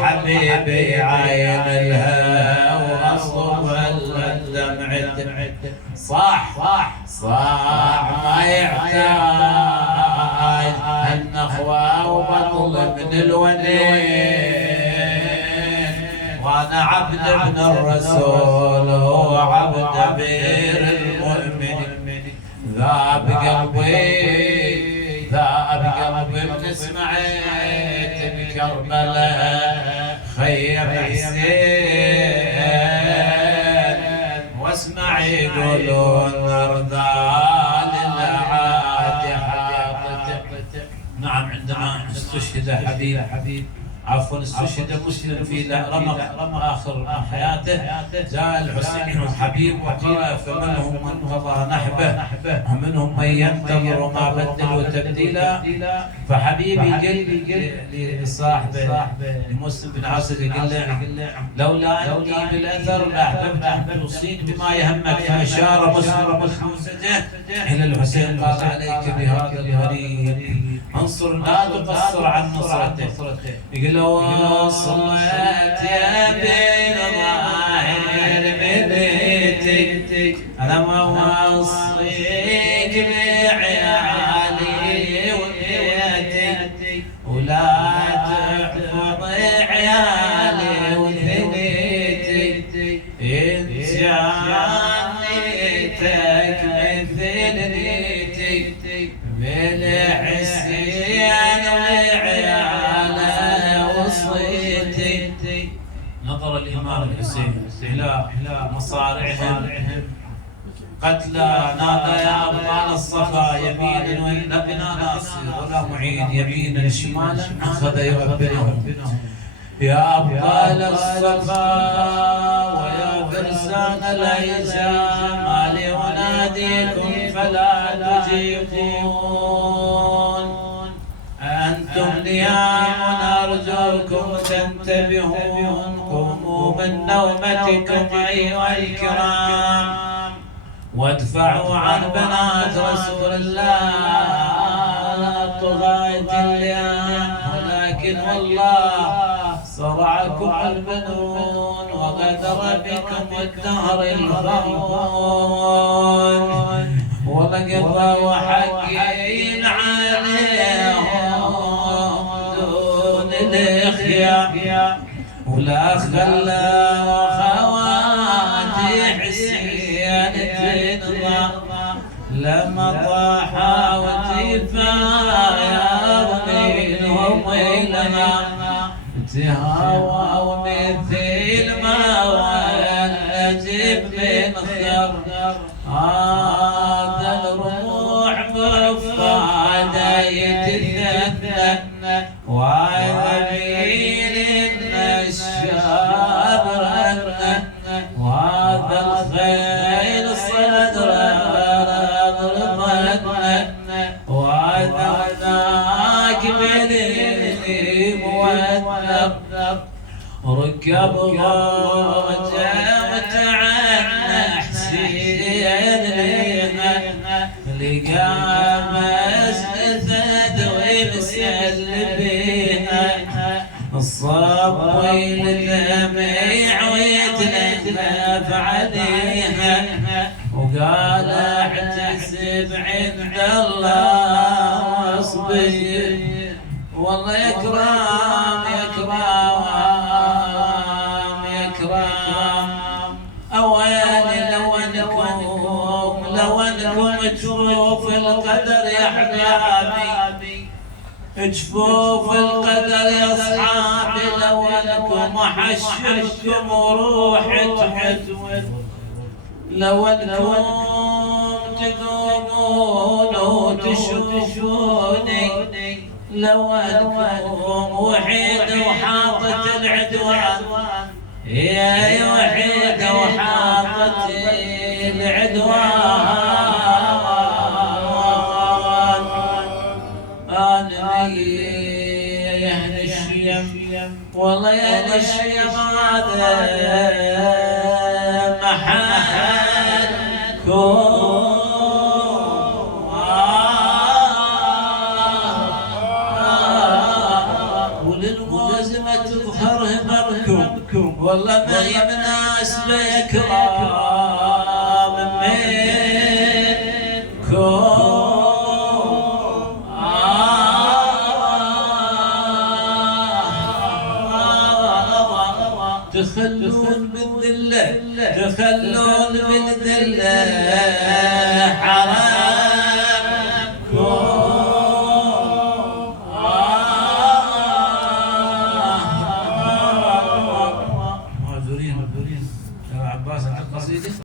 وحبيبي عاين لها واصلها الدمع صاح ما يحتاج النخوة وبطل من الونين، وانا عبد ابن الرسول وعبد امير المؤمنين. ذاب قلبي من سمعت بكربلاء خير حسين، واسمع يقولون ارذال العاد حاطت. نعم عندما استشهد حبيب عفوا استشهد مسلم في رمق اخر حياته، جاء الحسين والحبيب وقرأ فمنهم من قضى نحبه ومنهم من ينتظر ما بدلوا تبديلا. فحبيبي قال لصاحبه لمسلم بن عاصر قال له لولا اني بالاثر لاحببت ان توصيك بما يهمك. فاشار مسلم الى الحسين قال عليك بهذا الغريب انصر لا تقصر عن نصرته. يقول وصلت يا بين ظاهر بيتك انا ما اوصيك بعيالي وبيتي ولا تحفظ عيالي وثنيتي ان جانيتك مثل نيتي بالحسين وعياله وصيتي. نظر الامام الحسين الى مصارعهم قتلى نادى يا ابطال الصفا يمينا ولا بنا ناصر ولا معين يمينا شمالا اخذ يعبرهم يا ابطال الصفا ويا فرسان الايجام لي وناديكم فلا تجيبون. انتم نيام ارجوكم تنتبهون قوموا من نومتكم ايها الكرام وادفعوا عن بنات رسول الله طغاة اللئام. ولكن والله صرعكم البنون وغدر بكم الدهر الخون ولقد ضاوا حقين عليهم دون الاخيار ولا خلى خواتي حسين تنضى لما طاحا وتفايض منهم إلنا تهاوى ومثل ما ونجب من خر هذا الروح بفاده يتثنى وذبيل النشاب رنه وهذا الخيل صدره ضربتنا وهذا ذاك بلي موثب ركب غوجه وتعنى حسين لقى مسند ومسل بيها الصبي للدمع ويتلهف عليها وقال احتسب عند الله واصبر والله يكرم اواني لو انكم تشوف القدر يا حبايبي جفوف القدر يا اصحابي لو انكم احشركم وروحي تحت لو انكم تقومون وتشوفوني لو انكم وحيد وحاطت العدوان يا وحيد وحاطت العدوان انا يا اهل الشيم والله يا اهل الشيم هذا محلكم ولازم تظهر هممكم والله ما يمناسب إكرام منكم تخلون بالذلة تخلون بالذلة حرام